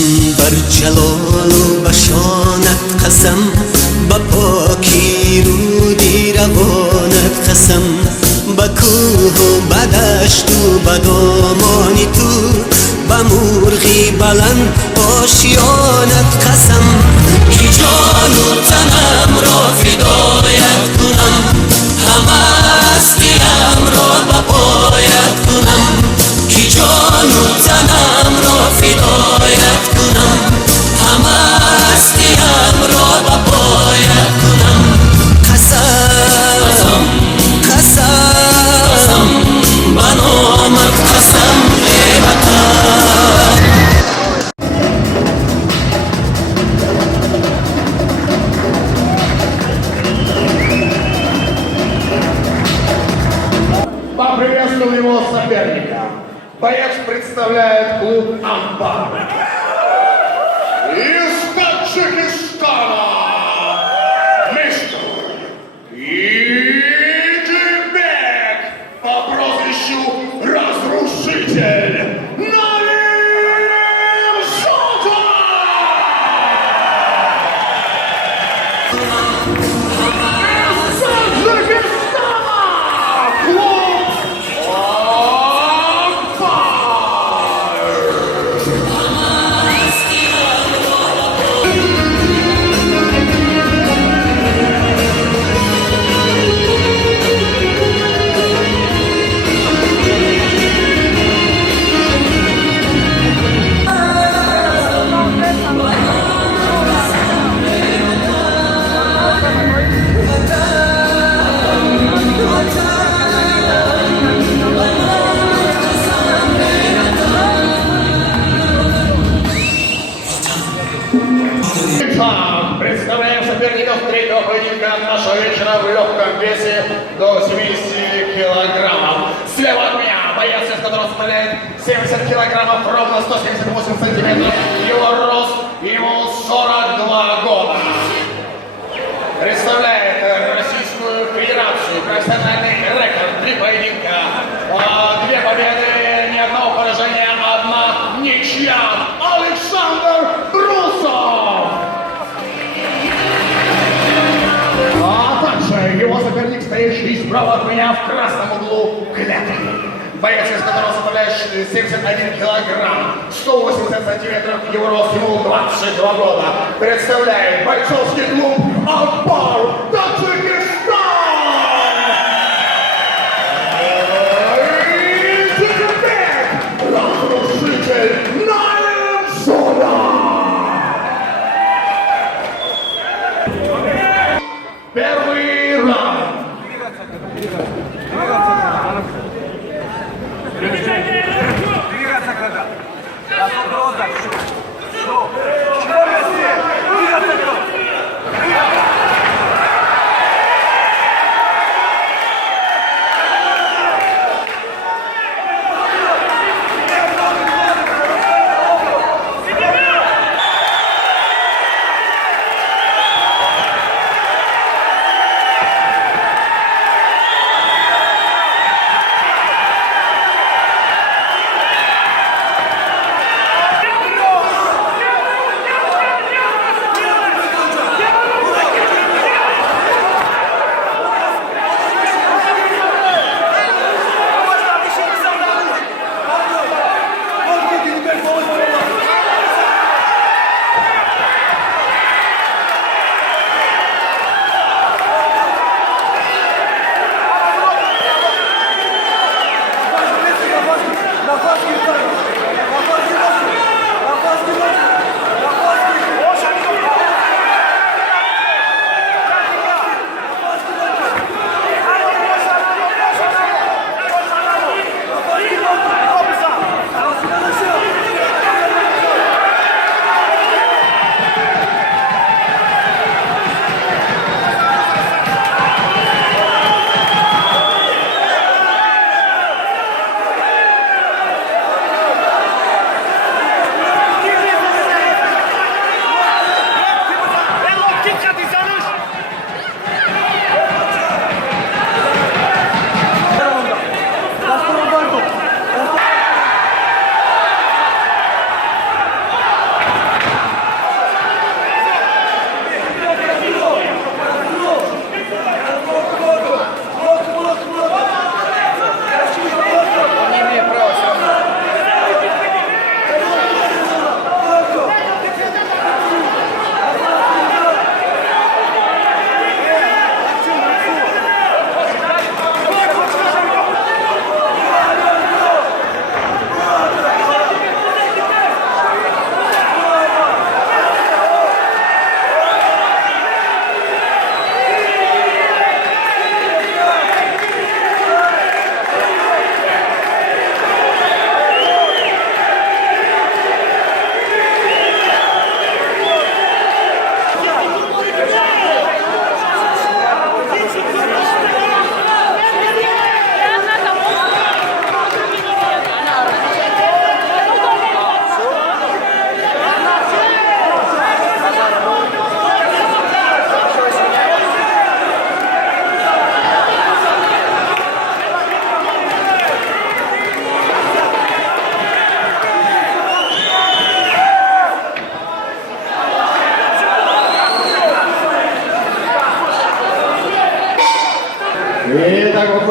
قسم بر جلال و بشانت قسم، با پاکی رودی روانت قسم، با کوه و با دشت و با دامانی تو، با مرغی بلند آشیانت قسم. که جان و تنم را فدایت کنم، همه هستیم را به پایت کنم. که جان و تنم را فدایت کنم، همه هستیم را به پایت کنم. قسم قسم به نامت قسم ای وطن. Поприветствовал его соперника. Боец представляет клуб «Амбар». Из Таджикистана мистер Идибек по прозвищу Разрушитель Наим Султан! Представляем соперников третьего поединка нашего вечера в легком весе до 70 килограммов. Слева от меня боец, из которого составляет 70 килограммов, ровно 178 сантиметров. Его рост, ему 42 года. Представляет Российскую Федерацию. Профессиональный рекорд: 3 поединка, 2 победы, ни одного поражения, 1 ничья. Александр Брусов! Его соперник, стоящий справа от меня в красном углу, Клятый. Боец, из которого составляет 71 килограмм, 180 сантиметров, его рост, ему 22 года. Представляет бойцовский клуб «Амбар», Таджикистан! Идибек, Разрушитель Наим Султан! Первый раунд. Двигаться когда?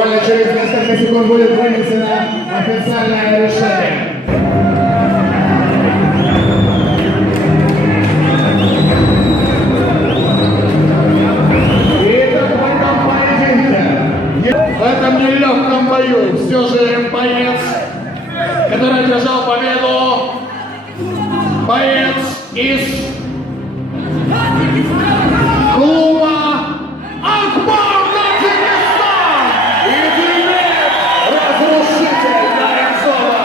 Буквально через несколько секунд будет вынесено официальное решение. В этом нелегком бою все же боец, который одержал победу, боец из клуба Акбар Таджикистан и Дмитрий Разрушитель Наренцова.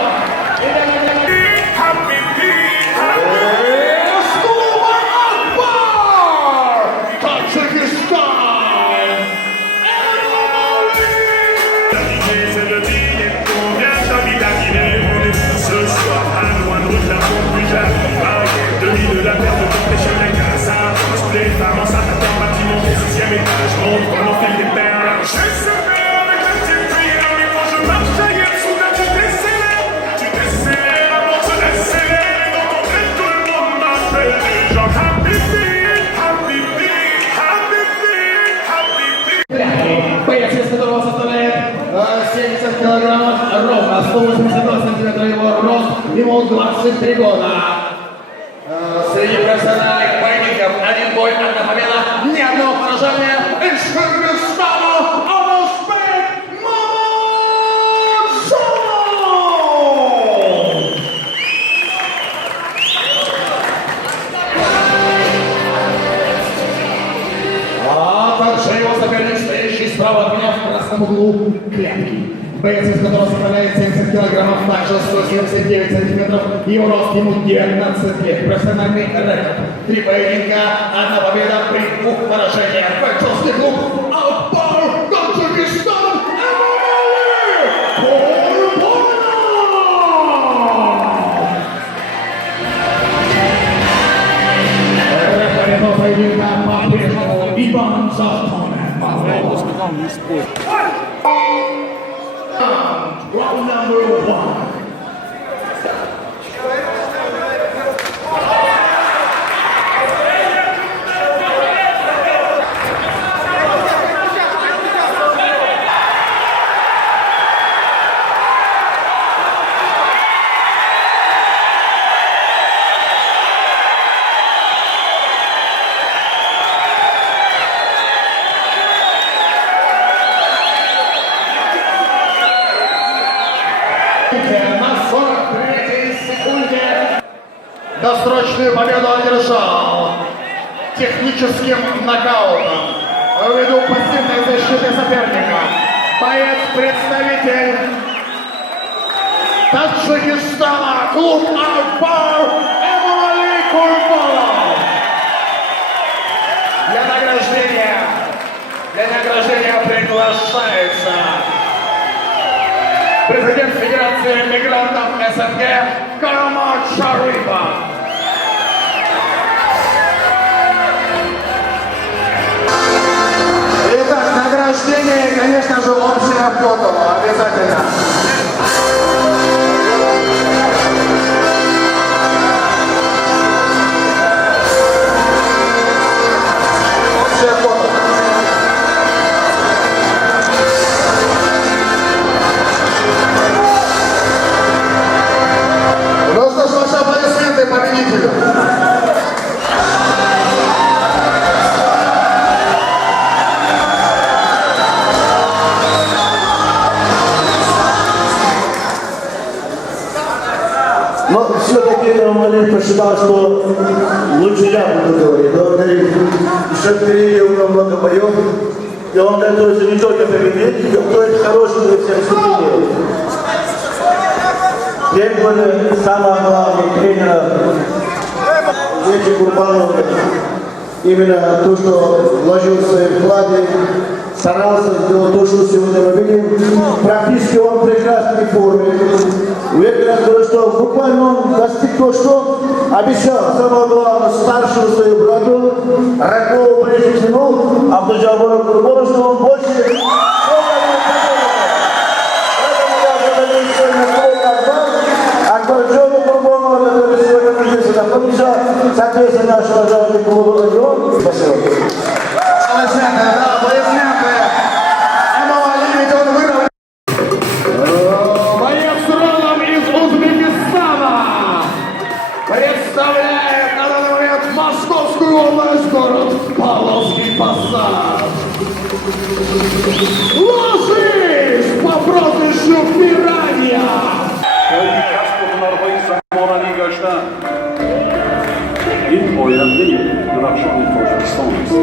Из клуба Акбар Таджикистан. C'est le billet de combien j'habite à Guinée. On est tous ce soir à loin de route, la pompe plus jamais. Demi de la perte de ton péché, mec, à ça. Tous les femmes en s'attendant, bâtiment au 6e étage. Monte, on en fait des perles. J'ai ce verre avec la petite prière. Mais quand je marche derrière, soudain tu décélères. Tu décélères, avant je décélère. Et dans ton tête, tout le monde m'appelle déjà Habibi, Habibi, Habibi, Habibi. Боец, из которого составляет 70 килограммов, ровно 182 сантиметра его рост, ему 23 года. Среди профессиональных боевиков один бой, одна победа, ни одного поражения. Из Кыргызстана Алмазбек Мамаджонов! А также его соперник, стоящий справа от меня в красном углу клетки. Боец, из которого составляет 70 килограммов, также 179 сантиметров, его рост ему 19 лет. Профессиональный рекорд. 3 поединка, 1 победа при 2 поражениях. Бойцовский клуб Акбар Таджикистан Эмомали Курбанов! Рефери этого поединка по-прежнему Иван Сахтонов. Round number 1. На 43-й секунде досрочную победу одержал техническим нокаутом ввиду пассивной защиты соперника. Боец-представитель Таджикистана, клуб Акбар Эмомали Курбанов. Для награждения приглашается президент Федерации мигрантов СНГ Карамат Шарипов. Итак, награждение, конечно же, общее Федотова, обязательно. Общее фото. Ну что ж, ваши аплодисменты победителю. Но все-таки Эмомали посчитал, что лучше я буду говорить. Но он говорит, еще впереди у него много боев, и он готовится не только победить, готовится хороший для всех супергероев. Требовали самого главного тренера Вечи Курбанова, именно то, что вложил свои вклады, старался сделать то, что сегодня мы видим. Практически он в прекрасной форме. Уверен, что буквально он достиг то, что обещал. Самое главное, старшую свою брату, Ракову притянул, Абдуджабару Курбану, что он больше... Соответственно, наш уважаемый клуб «Регион». Спасибо. Аплодисменты, да, аплодисменты. Эмомали, ведь он выровнял представляет на данный момент Московскую область, город Павловский Посад. Ложись по прозвищу Пиранья. این آینده درخشان تاجیکستان است.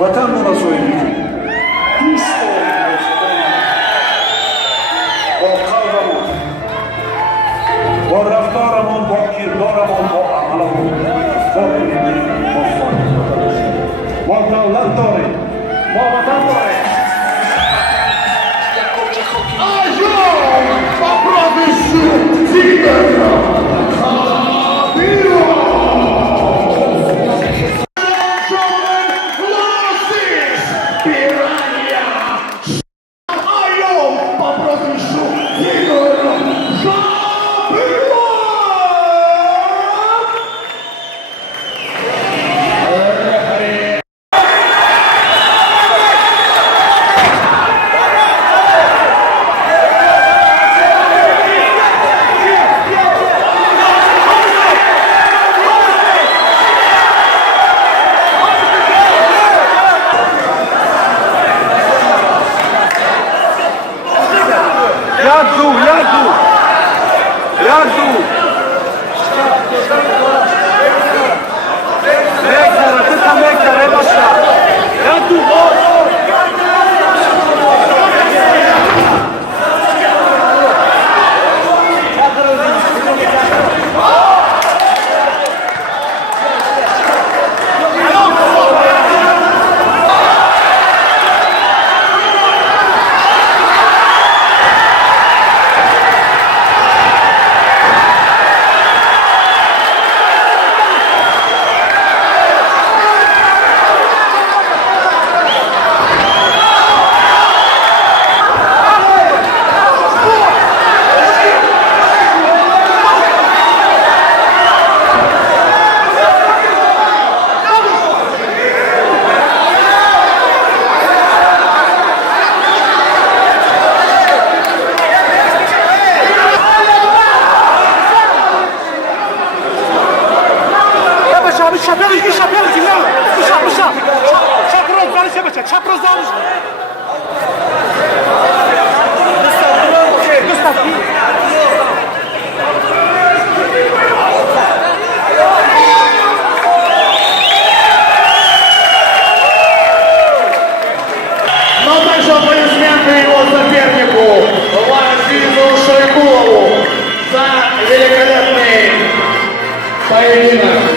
وطن مناسبی دوست با قلبمان، با رفتارمان، با کردارمان، با عملمان فخر می‌کنیم ما صاحب وطن هستیم. ما دولت داریم، ما وطن داریم. Айом по прозвищу Тигр.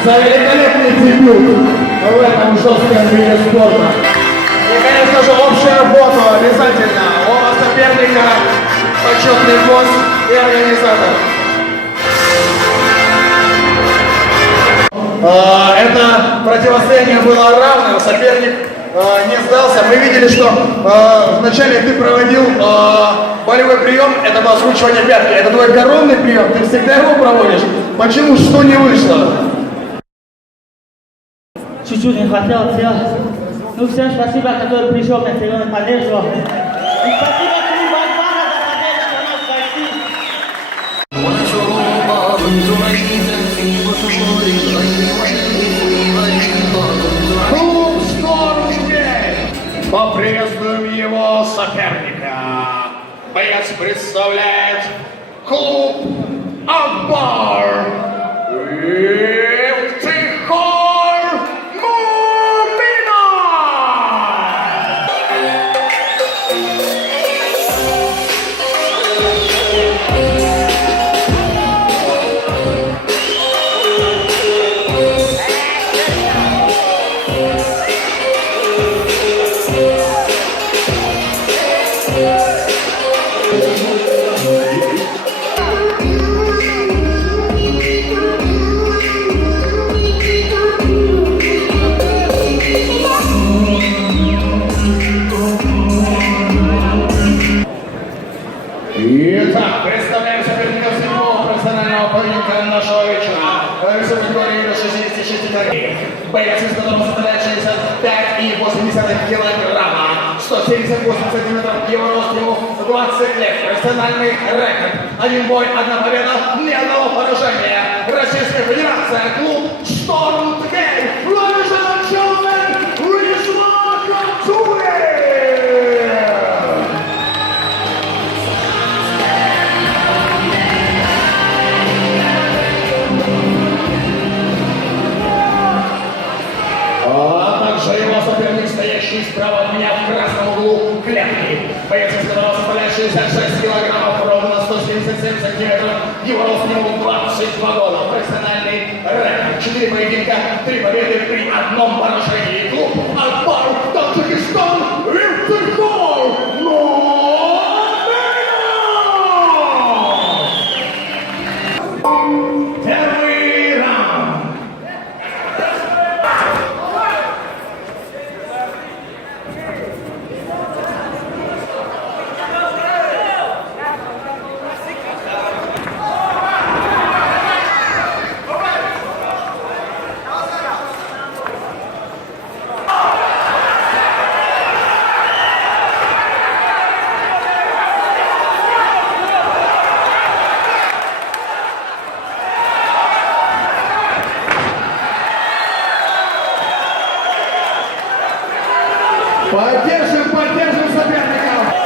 За великолепный дебют в этом жестком виде спорта. И, конечно же, общая фото обязательно. Оба соперника, почетный гость и организатор. Это противостояние было равным, соперник не сдался. Мы видели, что вначале ты проводил болевой прием, это было скручивание пятки. Это твой коронный прием, ты всегда его проводишь. Почему, что не вышло? Чуть-чуть не хотел сделать. Ну, всем спасибо, который пришел на сегодня поддержку. И спасибо клубу Акбара за поддержку нас гостей. Клуб «Шторм-Гейм». Поприветствуем его соперника. Боец представляет клуб Акбар. Итак, представляем соперников седьмого профессионального поединка нашего вечера. Весом категории до 66 килограмм. Боец, из которого составляет 65,8 килограмма. 178 сантиметров его рост, ему 20 лет. Профессиональный рекорд. Один бой, одна победа, ни одного поражения. Российская Федерация. Квалификация клуб Storm Ткей. Ladies and gentlemen, please welcome to it. А также его соперник, стоящий справа от меня в красном углу клетки. Боец, из которого составляет 66 килограммов, ровно 177 сантиметров. Его рост ему 22 года. Профессиональный рэп. 4 поединка, 3 победы при одном поражении. Клуб Акбар, Таджикистан, Интерпол. Первый раунд. Поддержим соперников!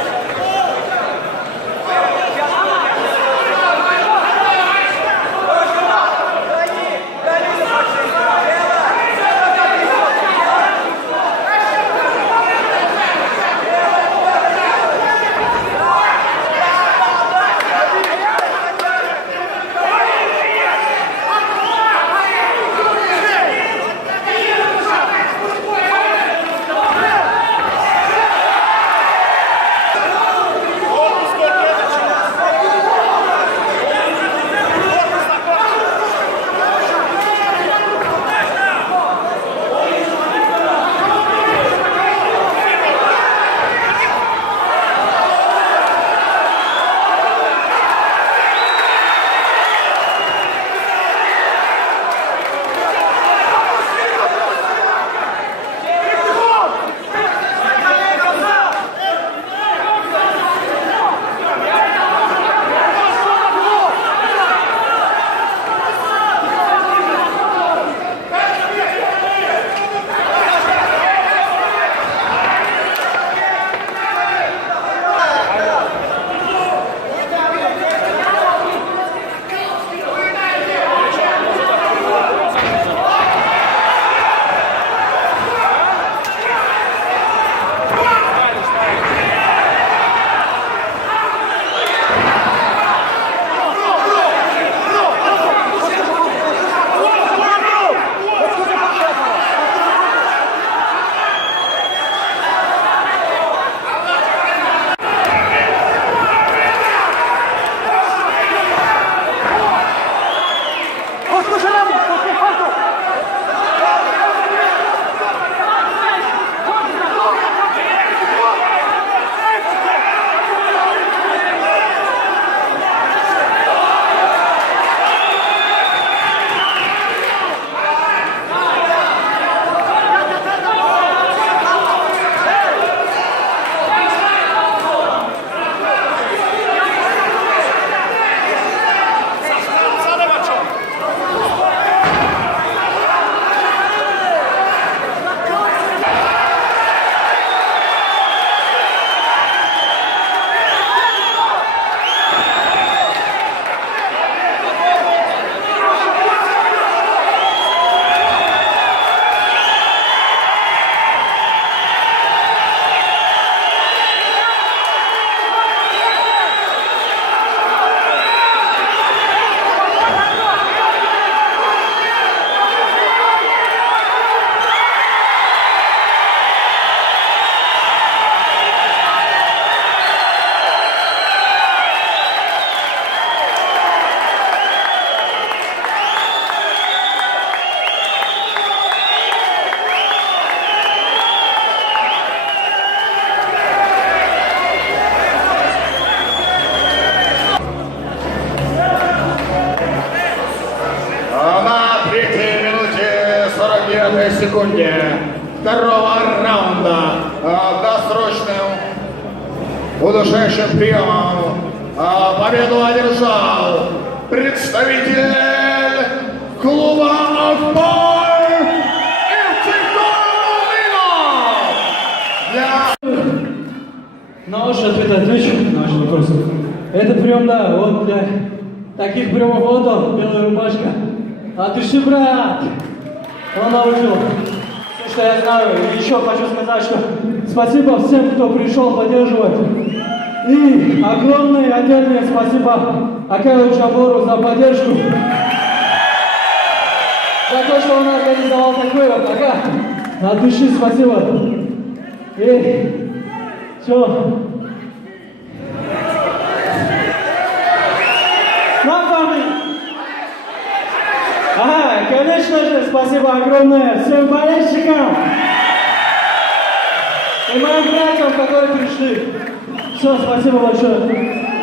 секунде второго раунда досрочным удушающим приемом победу одержал представитель клуба «Отбой» и Для... На ваш ответ отвечу, на ваши вопросы. Это прием, да, вот для таких приемов вот он, белая рубашка. От души, брат! Он научил все, что я знаю. И еще хочу сказать, что спасибо всем, кто пришел поддерживать. И огромное отдельное спасибо Акелу Чабору за поддержку. За то, что он организовал такое, пока. От души спасибо. И все. Ага, конечно же, спасибо огромное всем болельщикам и моим братьям, которые пришли. Все, спасибо большое.